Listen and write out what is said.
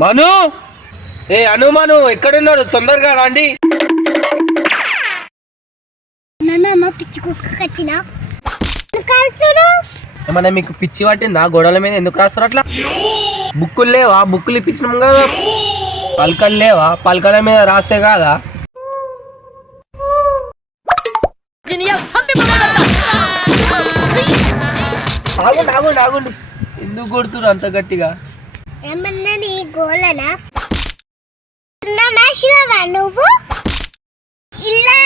మను మను ఎక్కడున్నాడు? తొందరగా రండి. పిచ్చి కుక్క కట్టిన ఏమన్నా మీకు పిచ్చి పట్టిందా? గోడల మీద ఎందుకు రాస్తారు అట్లా? బుక్కులు లేవా? బుక్కులు ఇప్పించినాం కదా. పలకలు లేవా? పలకల మీద రాసే కాదా? ఆగుండి ఆగుండి ఆగుండి, ఎందుకు కొడుతున్నారు అంత గట్టిగా? ఏమన్నా నీ గోలనా? నువ్వు ఇలా